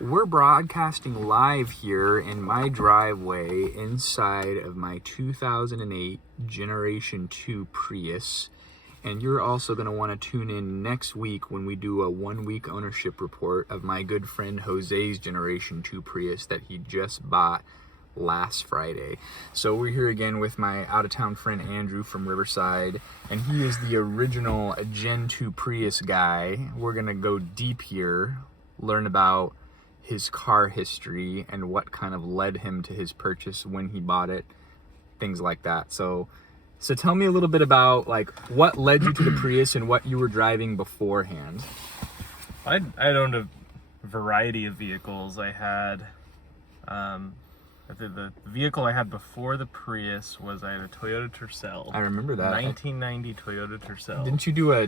We're broadcasting live here in my driveway inside of my 2008 Generation 2 Prius. And you're also going to want to tune in next week when we do a 1-week ownership report of my good friend Jose's Generation 2 Prius that he just bought last Friday. So we're here again with my out-of-town friend Andrew from Riverside, and he is the original Gen 2 Prius guy. We're going to go deep here, learn about his car history and what kind of led him to his purchase, when he bought it, things like that. So tell me a little bit about like what led you to the Prius and what you were driving beforehand. I'd owned a variety of vehicles. I had the vehicle I had before the Prius was I had a Toyota Tercel. I remember that. 1990 Toyota Tercel. Didn't you do a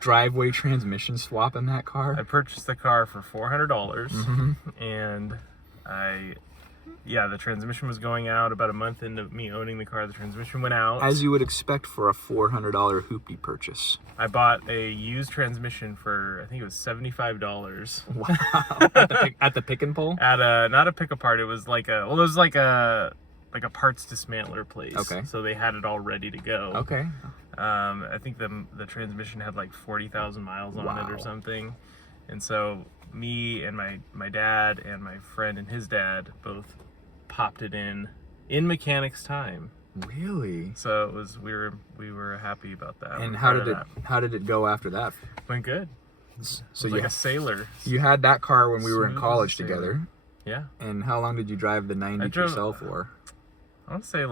driveway transmission swap in that car? I purchased the car for $400, Mm-hmm. and the transmission was going out. About a month into me owning the car, the transmission went out. As you would expect for a $400 hoopty purchase. I bought a used transmission for, I think it was $75. Wow. At the pick and pull? At not a pick apart, it was like a parts dismantler place. Okay. So they had it all ready to go. Okay. I think the transmission had like 40,000 miles on it or something. And so me and my dad and my friend and his dad both popped it in mechanic's time. Really? So it was we were happy about that. And how did it go after that? Went good. So like a sailor. You had that car when we were in Smooth college as a sailor. together. Yeah. And how long did you drive the 90 Tercel for? I want to say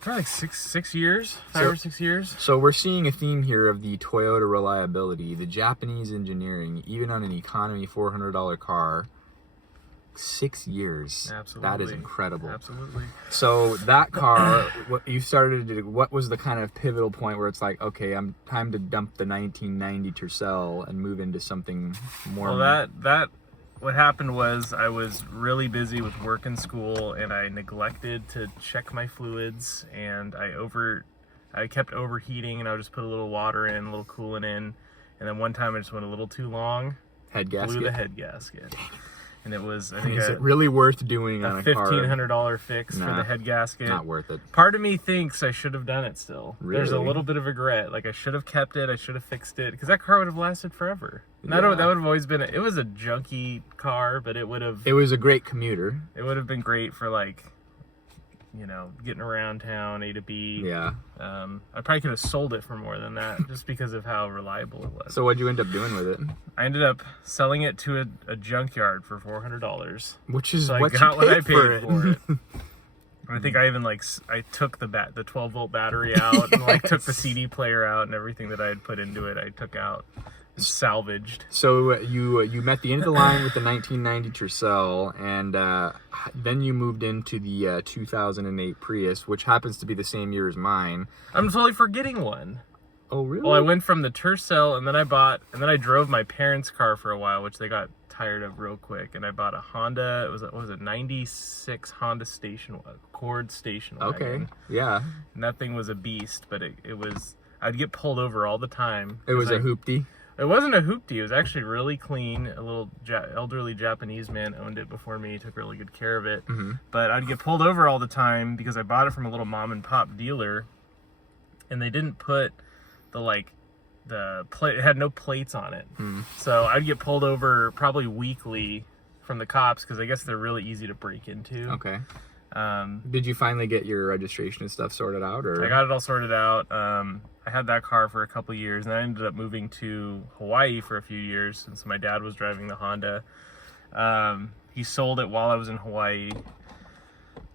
probably 6 years, 5 or 6 years. So we're seeing a theme here of the Toyota reliability, the Japanese engineering, even on an economy $400 car. 6 years. Absolutely. That is incredible. Absolutely. So that car, what was the kind of pivotal point where it's like, okay, I'm time to dump the 1990 Tercel and move into something more? Well, what happened was I was really busy with work and school, and I neglected to check my fluids, and I kept overheating, and I would just put a little water in, a little coolant in, and then one time I just went a little too long. Head gasket? Blew the head gasket. And it was, I think, is it really worth doing on a car? $1,500 fix for the head gasket. Not worth it. Part of me thinks I should have done it still. Really? There's a little bit of regret. Like, I should have kept it. I should have fixed it. Because that car would have lasted forever. Yeah. That would have always been, it was a junky car, but it was a great commuter. It would have been great for, like, getting around town, A to B. Yeah. I probably could have sold it for more than that just because of how reliable it was. So what'd you end up doing with it? I ended up selling it to a junkyard for $400. Which is so what I got you what I paid paid for it. And I think I even I took the 12-volt battery out and took the CD player out, and everything that I had put into it I took out. Salvaged. So you met the end of the line with the 1990 Tercel, and then you moved into the 2008 Prius, which happens to be the same year as mine. I'm totally forgetting one. Oh, really? Well, I went from the Tercel, and then I drove my parents' car for a while, which they got tired of real quick, and I bought a Honda. It was a 96 Honda Accord station wagon. Okay, yeah. And that thing was a beast, but it was, I'd get pulled over all the time. It was a hoopty? It wasn't a hoopty. It was actually really clean. A little elderly Japanese man owned it before me. He took really good care of it. Mm-hmm. But I'd get pulled over all the time because I bought it from a little mom and pop dealer, and they didn't put the plate. It had no plates on it. Mm. So I'd get pulled over probably weekly from the cops because I guess they're really easy to break into. Okay. Did you finally get your registration and stuff sorted out, or? I got it all sorted out. I had that car for a couple years, and I ended up moving to Hawaii for a few years since my dad was driving the Honda. He sold it while I was in Hawaii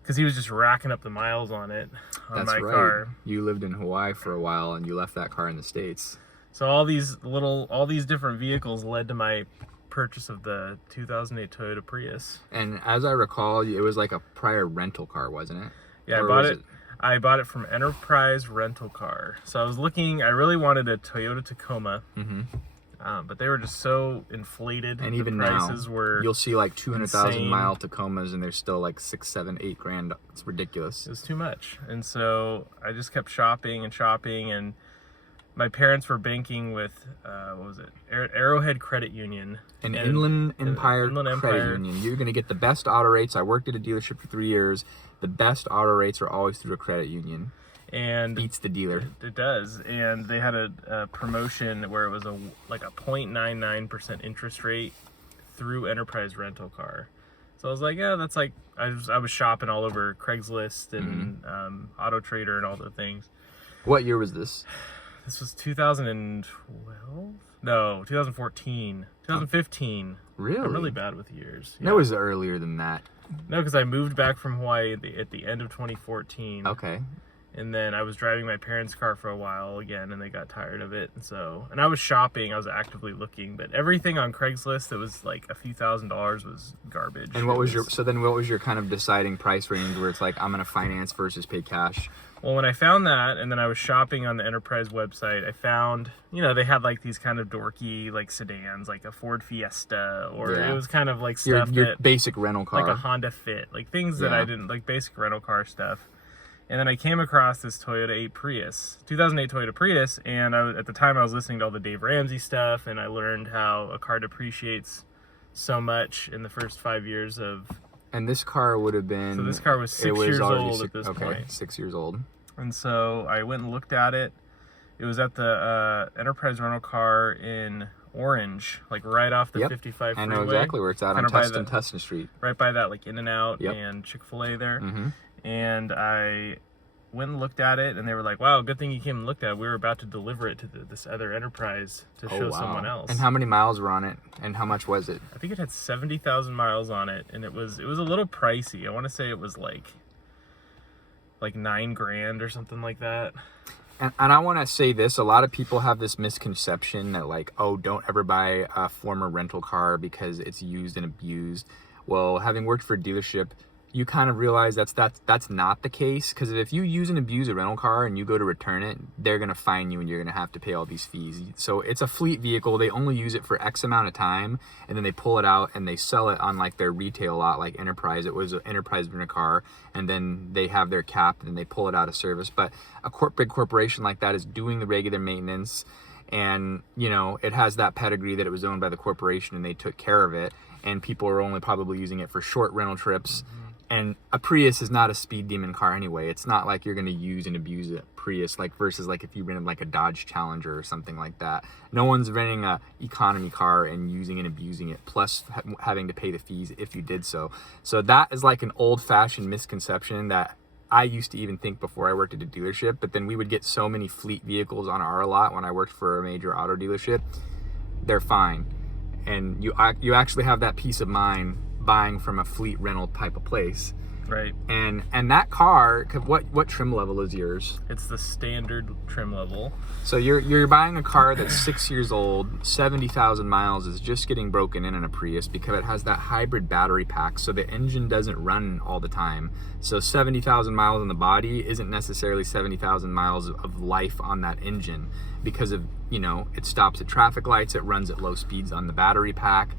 because he was just racking up the miles on it, on my car. You lived in Hawaii for a while, and you left that car in the States. So all these different vehicles led to my purchase of the 2008 Toyota Prius. And as I recall, it was like a prior rental car, wasn't it? Yeah, I bought it from Enterprise Rental Car. So I really wanted a Toyota Tacoma. Mm-hmm. But they were just so inflated. And even prices now, you'll see like 200,000 mile Tacomas, and they're still like $6, $7, $8 grand. It's ridiculous. It was too much, and so I just kept shopping, and my parents were banking with what was it, Arrowhead Credit Union, An and Inland Empire Inland Credit Empire. Union. You're going to get the best auto rates. I worked at a dealership for 3 years. The best auto rates are always through a credit union. And Beats the dealer. It does. And they had a promotion where it was a 0.99% interest rate through Enterprise Rental Car. So I was like, yeah, that's like, I was shopping all over Craigslist and Auto Trader and all the things. What year was this? This was 2012? No, 2014. 2015. Really? I'm really bad with years. That was earlier than that. No, because I moved back from Hawaii at the end of 2014. Okay. And then I was driving my parents' car for a while again, and they got tired of it. And I was shopping, I was actively looking, but everything on Craigslist that was like a few $1,000s was garbage. And what was your kind of deciding price range where it's like, I'm going to finance versus pay cash? Well, when I found that, and then I was shopping on the Enterprise website, I found, they had like these kind of dorky like sedans, like a Ford Fiesta, or it was kind of like stuff your basic rental car. like a Honda Fit, like things that I didn't like, basic rental car stuff. And then I came across this Toyota 2008 Toyota Prius, and at the time I was listening to all the Dave Ramsey stuff, and I learned how a car depreciates so much in the first 5 years of... And this car would have been... So this car was 6 years old at this point. 6 years old. And so I went and looked at it. It was at the Enterprise Rental Car in Orange, like right off the 55 freeway. I know exactly where it's at, on Tustin Street. Right by that, like In-N-Out and Chick-fil-A there. Mm-hmm. And I went and looked at it, and they were like, wow, good thing you came and looked at it. We were about to deliver it to this other Enterprise to show someone else. And how many miles were on it, and how much was it? I think it had 70,000 miles on it, and it was a little pricey. I want to say it was like $9,000 or something like that. And I want to say this, a lot of people have this misconception that like, oh, don't ever buy a former rental car because it's used and abused. Well, having worked for a dealership, you kind of realize that's not the case, because if you use and abuse a rental car and you go to return it, they're going to fine you and you're going to have to pay all these fees. So it's a fleet vehicle. They only use it for X amount of time, and then they pull it out and they sell it on like their retail lot, like Enterprise. It was an Enterprise rental car, and then they have their cap and then they pull it out of service. But a big corporation like that is doing the regular maintenance, and it has that pedigree that it was owned by the corporation and they took care of it, and people are only probably using it for short rental trips. And a Prius is not a speed demon car anyway. It's not like you're going to use and abuse a Prius, like versus like if you rented like a Dodge Challenger or something like that. No one's renting a economy car and using and abusing it, plus having to pay the fees if you did so. So that is like an old-fashioned misconception that I used to even think before I worked at a dealership. But then we would get so many fleet vehicles on our lot when I worked for a major auto dealership. They're fine. And you actually have that peace of mind buying from a fleet rental type of place. Right. And that car, what trim level is yours? It's the standard trim level. So you're buying a car that's 6 years old, 70,000 miles, is just getting broken in a Prius because it has that hybrid battery pack, so the engine doesn't run all the time. So 70,000 miles on the body isn't necessarily 70,000 miles of life on that engine, because of, it stops at traffic lights, it runs at low speeds on the battery pack.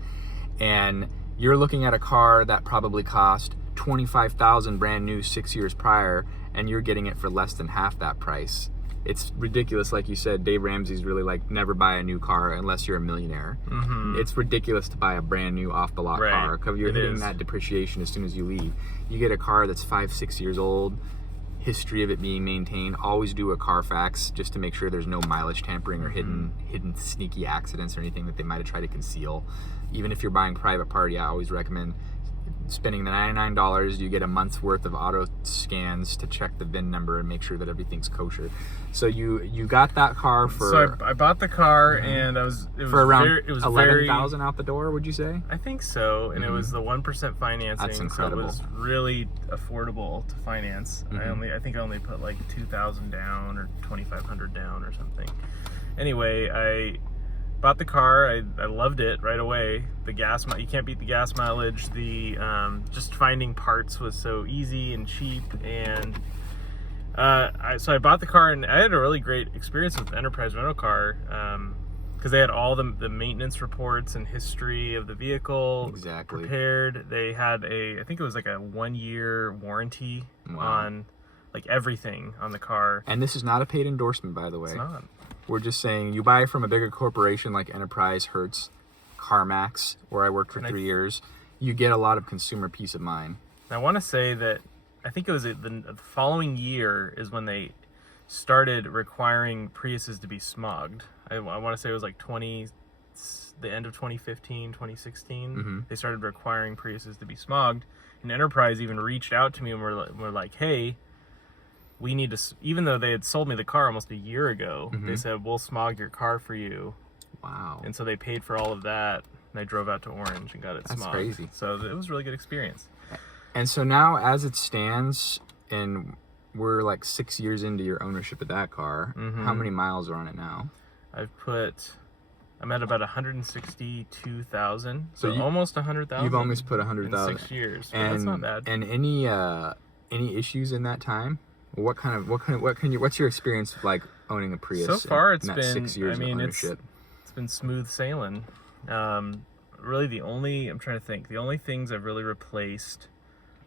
And you're looking at a car that probably cost $25,000 brand new 6 years prior, and you're getting it for less than half that price. It's ridiculous. Like you said, Dave Ramsey's really like, never buy a new car unless you're a millionaire. Mm-hmm. It's ridiculous to buy a brand new off the lot car, because you're hitting that depreciation as soon as you leave. You get a car that's 5-6 years old, history of it being maintained. Always do a Carfax just to make sure there's no mileage tampering or hidden sneaky accidents or anything that they might have tried to conceal. Even if you're buying private party, I always recommend spending the $99. You get a month's worth of auto scans to check the VIN number and make sure that everything's kosher. So you got that car for... So I bought the car, and it was around $11,000 out the door, would you say? I think so, and it was the 1% financing. That's incredible. So it was really affordable to finance. I think I only put like $2,000 down or $2,500 down or something. Anyway, I bought the car. I loved it right away. The gas, you can't beat the gas mileage. The just finding parts was so easy and cheap. And so I bought the car, and I had a really great experience with Enterprise Rental Car, because they had all the maintenance reports and history of the vehicle prepared. They had I think it was like a 1-year warranty on like everything on the car. And this is not a paid endorsement, by the way. It's not. we're just saying you buy from a bigger corporation like Enterprise, Hertz, CarMax, where I worked for 3 years, you get a lot of consumer peace of mind. I want to say that I think it was the following year is when they started requiring Priuses to be smogged. I want to say it was like the end of 2015, 2016. They started requiring Priuses to be smogged, and Enterprise even reached out to me and were like, hey, we need to, even though they had sold me the car almost a year ago, they said, we'll smog your car for you. Wow. And so they paid for all of that, and I drove out to Orange and got it smogged. That's crazy. So it was a really good experience. And so now, as it stands, and we're like 6 years into your ownership of that car, how many miles are on it now? I'm at about 162,000, so you, almost 100,000. You've almost put 100,000 in 6 years. And that's not bad. And any issues in that time? What's your experience like owning a Prius? So far, it's in that been 6 years of ownership. It's been smooth sailing. Really, I'm trying to think. The only things I've really replaced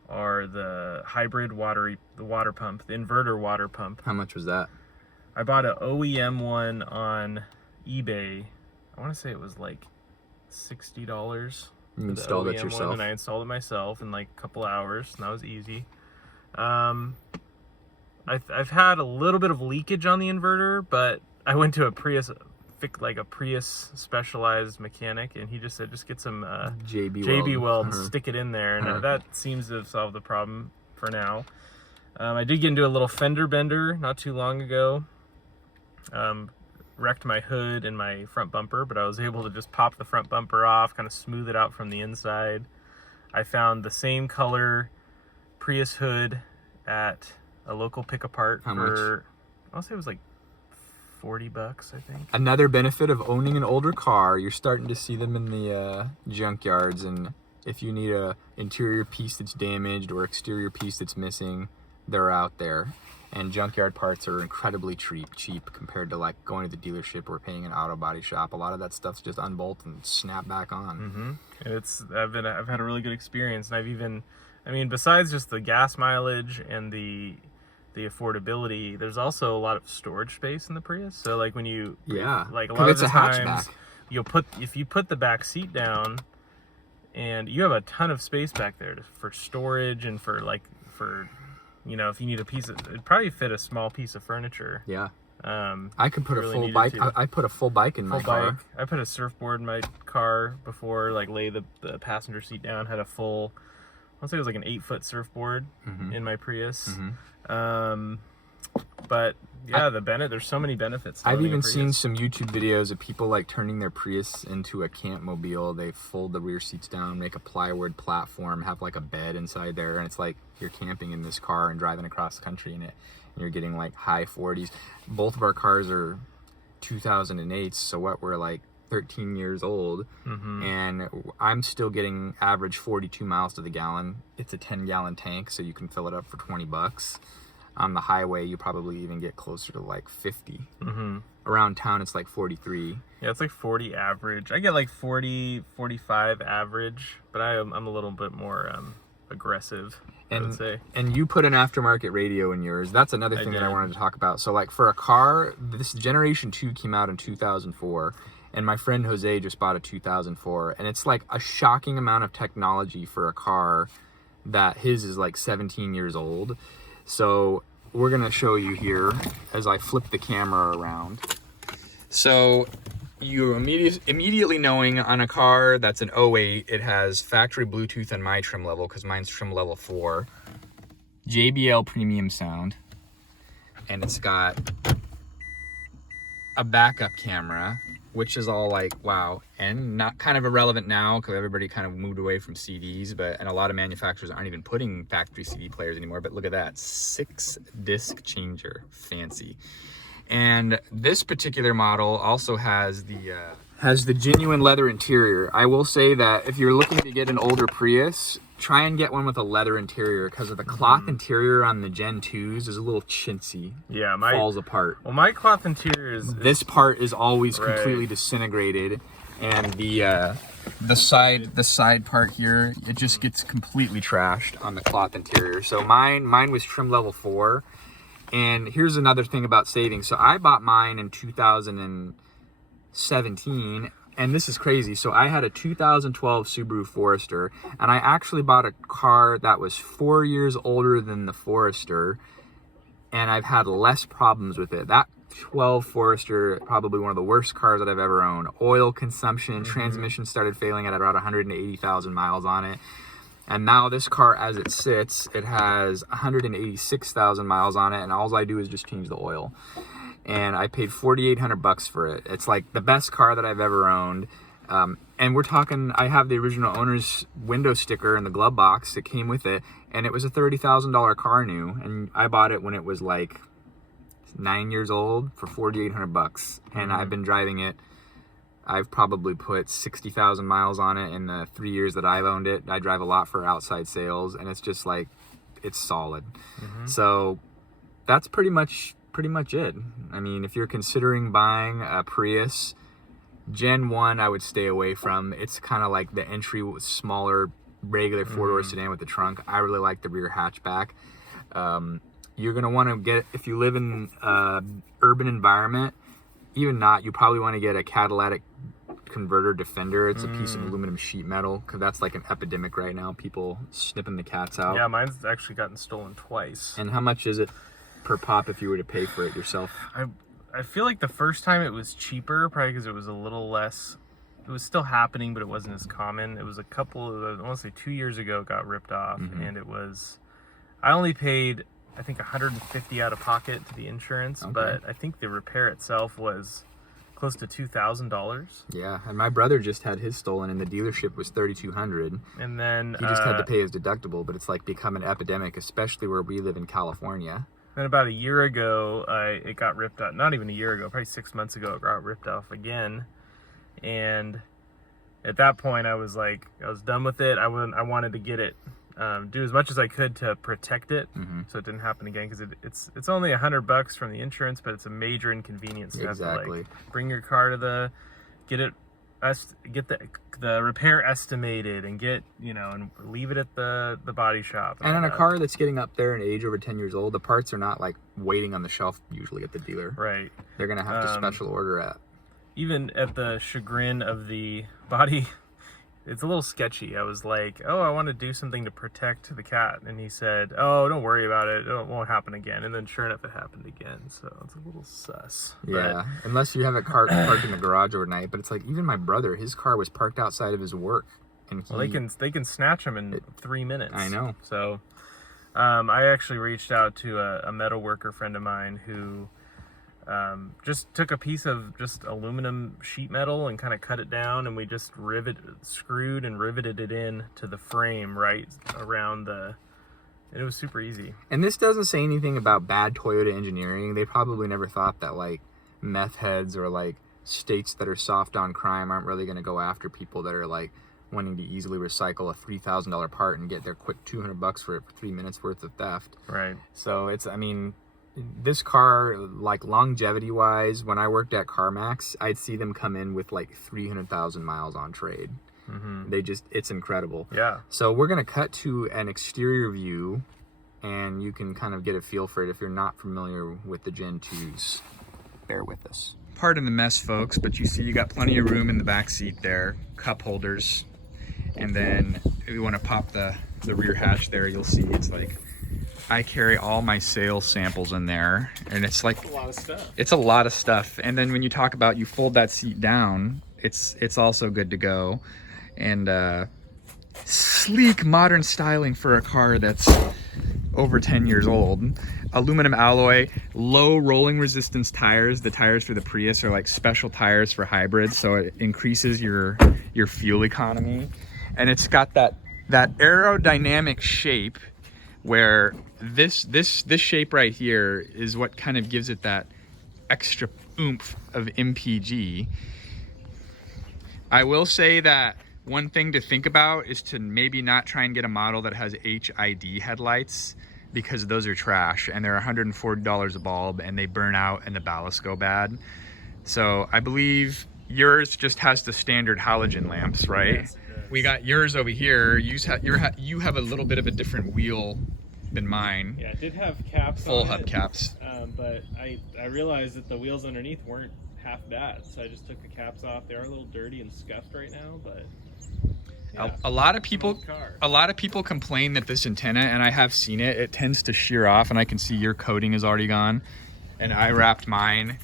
are the hybrid water pump, the inverter water pump. How much was that? I bought an OEM one on eBay. I want to say it was like $60. You installed it yourself? And I installed it myself in like a couple hours, and that was easy. I've had a little bit of leakage on the inverter, but I went to a Prius specialized mechanic, and he just said just get some JB weld and stick it in there, and that seems to have solved the problem for now. I did get into a little fender bender not too long ago. Wrecked my hood and my front bumper, but I was able to just pop the front bumper off, kind of smooth it out from the inside. I found the same color Prius hood at a local pick-apart for, I'll say it was like $40, I think. Another benefit of owning an older car, you're starting to see them in the junkyards, and if you need a interior piece that's damaged or exterior piece that's missing, they're out there. And junkyard parts are incredibly cheap compared to like going to the dealership or paying an auto body shop. A lot of that stuff's just unbolt and snap back on. And I've had a really good experience, and besides just the gas mileage and the affordability, there's also a lot of storage space in the Prius. So like when you like a lot of the times if you put the back seat down, and you have a ton of space back there for storage and for if you need it'd probably fit a small piece of furniture. Yeah. I could put a full bike. I put a full bike in my car. I put a surfboard in my car before, like lay the passenger seat down. Had a full, I'll say it was like an 8-foot surfboard in my Prius. But yeah, there's so many benefits. I've even seen some YouTube videos of people like turning their Prius into a camp mobile. They fold the rear seats down, make a plywood platform, have like a bed inside there, and it's like you're camping in this car and driving across the country in it, and you're getting like high 40s. Both of our cars are 2008s, so we're like 13 years old, and I'm still getting average 42 miles to the gallon. It's a 10-gallon tank, so you can fill it up for $20. On the highway, you probably even get closer to like 50. Around town, it's like 43. Yeah, it's like 40 average. I get like 40, 45 average, but I'm a little bit more aggressive, I would say. And you put an aftermarket radio in yours. That's another thing that I wanted to talk about. So like for a car, this Generation 2 came out in 2004, and my friend Jose just bought a 2004, and it's like a shocking amount of technology for a car that his is like 17 years old. So we're gonna show you here as I flip the camera around. So you immediately knowing on a car that's an 08, it has factory Bluetooth on my trim level because mine's trim level 4, JBL premium sound, and it's got a backup camera, which is all like wow, and not kind of irrelevant now because everybody kind of moved away from CDs, and a lot of manufacturers aren't even putting factory CD players anymore. But look at that, 6-disc changer, fancy. And this particular model also has the genuine leather interior. I will say that if you're looking to get an older Prius, try and get one with a leather interior because of the cloth interior on the Gen 2s is a little chintzy. Yeah, falls apart. Well, my cloth interior is this part is always completely disintegrated, and the side part here, it just gets completely trashed on the cloth interior. So mine was trim level 4, And here's another thing about saving. So I bought mine in 2017, and this is crazy. So I had a 2012 Subaru Forester, and I actually bought a car that was 4 years older than the Forester, and I've had less problems with it. That 12 Forester, probably one of the worst cars that I've ever owned. Oil consumption, transmission started failing at about 180,000 miles on it. And now this car, as it sits, it has 186,000 miles on it, and all I do is just change the oil. And I paid $4,800 for it. It's like the best car that I've ever owned. And we're talking, I have the original owner's window sticker in the glove box that came with it, and it was a $30,000 car new, and I bought it when it was like 9 years old for $4,800. And I've been driving it. I've probably put 60,000 miles on it in the 3 years that I've owned it. I drive a lot for outside sales, and it's just like, it's solid. So that's pretty much it. I mean, if you're considering buying a Prius, Gen 1 I would stay away from. It's kind of like the entry smaller regular four-door sedan with the trunk. I really like the rear hatchback. You're going to want to get, if you live in urban environment, even not, you probably want to get a catalytic converter Defender. It's a piece of aluminum sheet metal, because that's like an epidemic right now, people snipping the cats out. Yeah, mine's actually gotten stolen twice. And how much is it per pop if you were to pay for it yourself? I feel like the first time it was cheaper, probably because it was a little less, it was still happening, but it wasn't as common. It was a couple of, I want to say 2 years ago, it got ripped off, and it was, I only paid, I think, $150 out of pocket to the insurance, but I think the repair itself was close to $2,000. Yeah, and my brother just had his stolen, and the dealership was $3,200. And then he just had to pay his deductible, but it's like become an epidemic, especially where we live in California. Then about a year ago, it got ripped off. Not even a year ago, probably 6 months ago, it got ripped off again. And at that point, I was like, I was done with it. I wanted to get it, do as much as I could to protect it, so it didn't happen again. Because it's only $100 from the insurance, but it's a major inconvenience to have to like bring your car to get the repair estimated, and and leave it at the body shop. And on a car that's getting up there in age, over 10 years old, the parts are not like waiting on the shelf usually at the dealer. Right. They're gonna have to special order at. Even at the chagrin of the body, it's a little sketchy. I was like, oh, I want to do something to protect the cat. And he said, oh, don't worry about it. It won't happen again. And then sure enough, it happened again. So it's a little sus. Yeah, unless you have a car parked in the garage overnight. But it's like, even my brother, his car was parked outside of his work. And well, they can snatch them in 3 minutes. I know. So I actually reached out to a metal worker friend of mine who just took a piece of just aluminum sheet metal and kind of cut it down, and we just screwed and riveted it in to the frame right around and it was super easy. And this doesn't say anything about bad Toyota engineering. They probably never thought that like meth heads or like states that are soft on crime aren't really going to go after people that are like wanting to easily recycle a $3,000 part and get their quick $200 for it for 3 minutes worth of theft. Right. So it's, I mean, this car, like longevity wise, when I worked at CarMax, I'd see them come in with like 300,000 miles on trade. It's incredible. Yeah. So we're going to cut to an exterior view, and you can kind of get a feel for it if you're not familiar with the Gen 2s. Bear with us. Pardon the mess, folks, but you see you got plenty of room in the back seat there, cup holders. And then if you want to pop the rear hatch there, you'll see it's like, I carry all my sales samples in there, and it's like a lot of stuff. It's a lot of stuff. And then when you talk about you fold that seat down, it's also good to go. And sleek modern styling for a car that's over 10 years old. Aluminum alloy, low rolling resistance tires. The tires for the Prius are like special tires for hybrids, so it increases your fuel economy. And it's got that aerodynamic shape where this shape right here is what kind of gives it that extra oomph of MPG. I will say that one thing to think about is to maybe not try and get a model that has HID headlights, because those are trash and they're $140 a bulb and they burn out and the ballasts go bad. So I believe yours just has the standard halogen lamps, right? Yes, we got yours over here. You have a little bit of a different wheel than mine. Yeah, it did have caps full on hubcaps. but I realized that the wheels underneath weren't half bad, so I just took the caps off. They are a little dirty and scuffed right now, but yeah, a lot of people complain that this antenna, and I have seen it, it tends to shear off, and I can see your coating is already gone, and I wrapped mine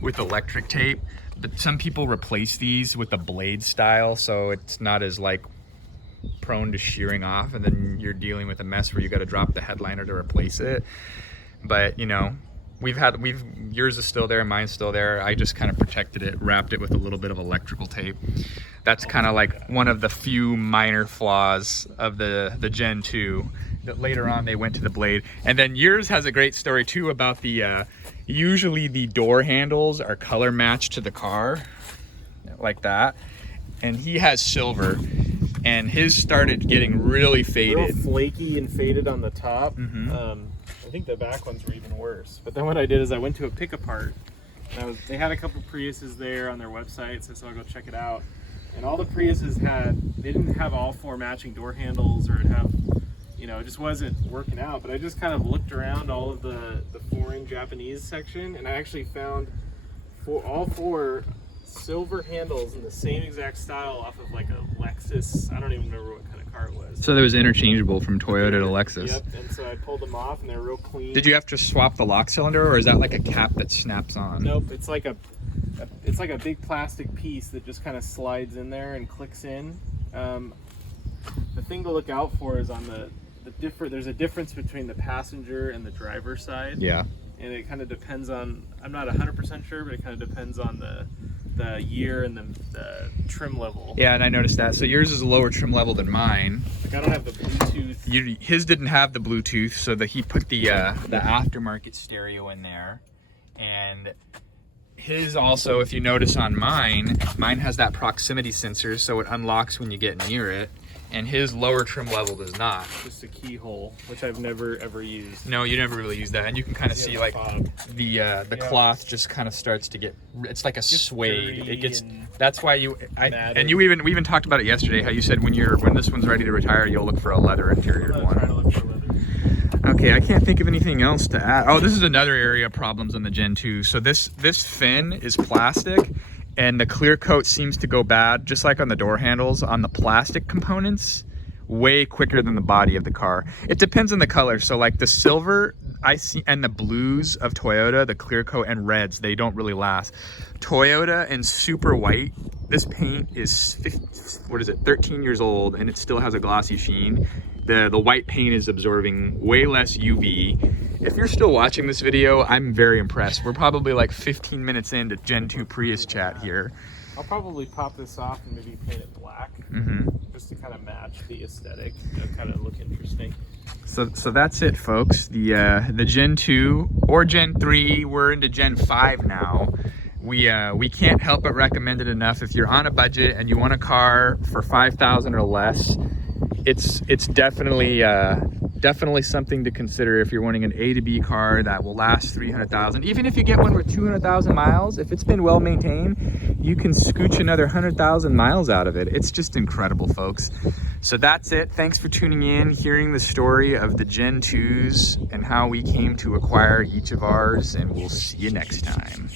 with electric tape. But some people replace these with the blade style, so it's not as like prone to shearing off, and then you're dealing with a mess where you got to drop the headliner to replace it. But you know, yours is still there, mine's still there. I just kind of protected it, wrapped it with a little bit of electrical tape. That's kind of like one of the few minor flaws of the Gen 2 that later on they went to the blade. And then yours has a great story too about the usually the door handles are color matched to the car like that, and he has silver, and his started getting really faded, real flaky and faded on the top. I think the back ones were even worse. But then what I did is I went to a pick apart, and they had a couple Priuses there on their website, so I'll go check it out. And all the Priuses they didn't have all 4 matching door handles, or it just wasn't working out. But I just kind of looked around all of the foreign Japanese section, and I actually found all 4 silver handles in the same exact style off of like a Lexus. I don't even remember what kind of car it was. So that was interchangeable from Toyota to Lexus. Yep, and so I pulled them off, and they're real clean. Did you have to swap the lock cylinder, or is that like a cap that snaps on? Nope, it's like a big plastic piece that just kind of slides in there and clicks in. The thing to look out for is on there's a difference between the passenger and the driver side. Yeah. And it kind of depends on, I'm not 100% sure, but it kind of depends on the year and the trim level. Yeah, and I noticed that. So yours is a lower trim level than mine. Like I don't have the Bluetooth. His didn't have the Bluetooth, so he put the aftermarket stereo in there. And his also, if you notice on mine has that proximity sensor, so it unlocks when you get near it. And his lower trim level does not. Just a keyhole, which I've never ever used. No, you never really use that, and you can kind of see like the cloth just kind of starts to get. It's like a suede. It gets. That's why we even talked about it yesterday. How you said when this one's ready to retire, you'll look for a leather interior one. Trying to look for leather. Okay, I can't think of anything else to add. Oh, this is another area of problems on the Gen 2. So this fin is plastic, and the clear coat seems to go bad, just like on the door handles, on the plastic components, way quicker than the body of the car. It depends on the color. So like the silver I see, and the blues of Toyota, the clear coat, and reds, they don't really last. Toyota and super white, this paint is 13 years old, and it still has a glossy sheen. The white paint is absorbing way less UV. If you're still watching this video, I'm very impressed. We're probably like 15 minutes into Gen 2 Prius chat here. I'll probably pop this off and maybe paint it black, just to kind of match the aesthetic, kind of look interesting. So that's it, folks. The Gen 2 or Gen 3, we're into Gen 5 now. We can't help but recommend it enough. If you're on a budget and you want a car for $5,000 or less, it's definitely something to consider if you're wanting an A to B car that will last 300,000. Even if you get one with 200,000 miles, if it's been well maintained, you can scooch another 100,000 miles out of it. It's just incredible, folks. So that's it. Thanks for tuning in, hearing the story of the Gen 2s and how we came to acquire each of ours, and we'll see you next time.